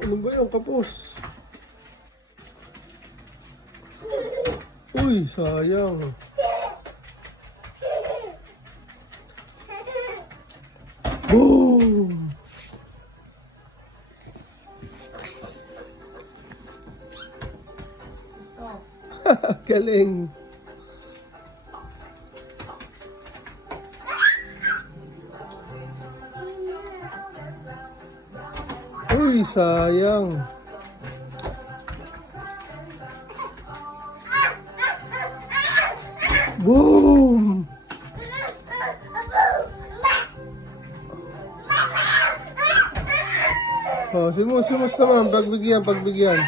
Ano ba yung kapos? Uy, sayang. Boom! Galing. Uy, sayang. Boom! Oh, simus naman. Pagbigyan.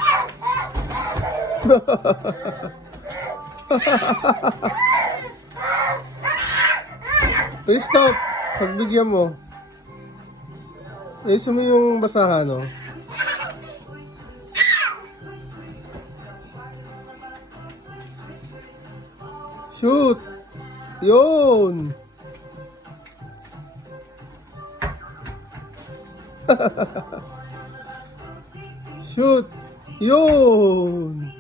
Stop! Pagbigyan mo. Ayusin mo yung basahan, no? Shoot! Yun! Shoot! Yun!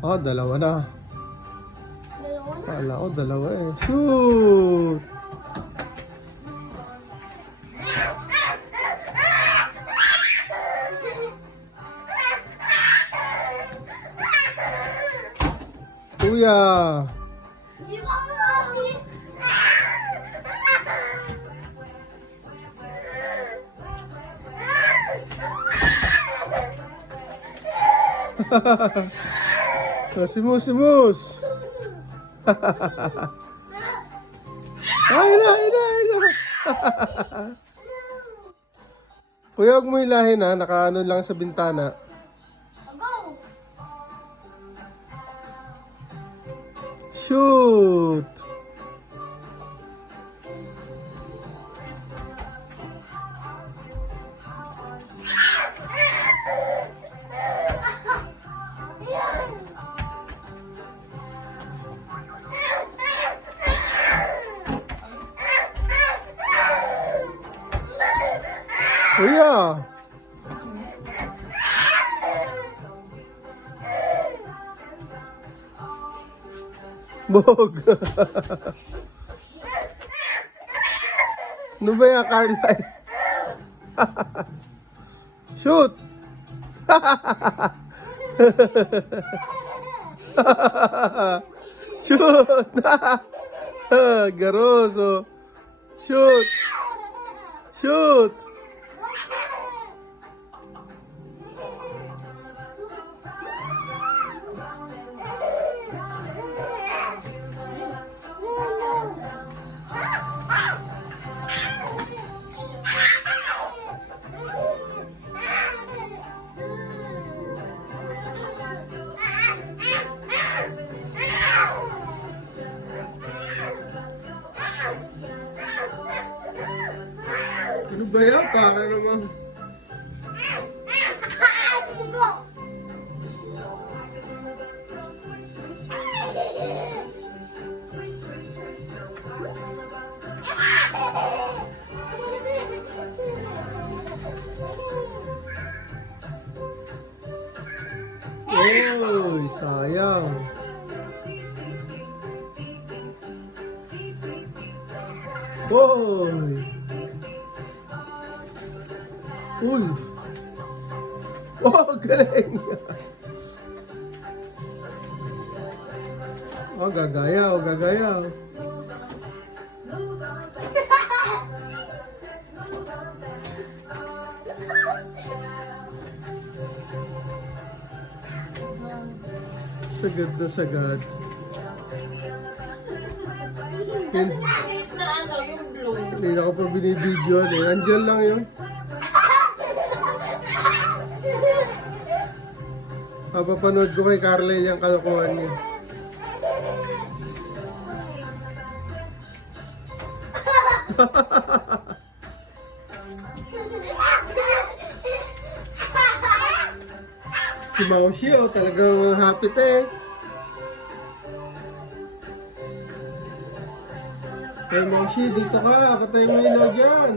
Oh, dalawa na. Kala ko dalawa eh. Shoot! Kuya! Simus! Ay na! Kuya, huwag mo hilahin ha. Nakaano lang sa bintana. Shoot! Kuya! Bog! Ano ba yan, Carlisle? Shoot! Shoot! Garoso! Shoot! Shoot! Ano ba yan? Para naman. Uy, sayang. Uy. Uy. Oh, galing. Oh, gagayaw. Sagad na sagad. Hindi na ko pa binibidyo. Andyan lang yun. Papapanood ko kay Carly yung kalokohan niya. Si Maushi, oh, talagang happy te. Hey, Meshi, dito ka. Patay mo ilaw dyan.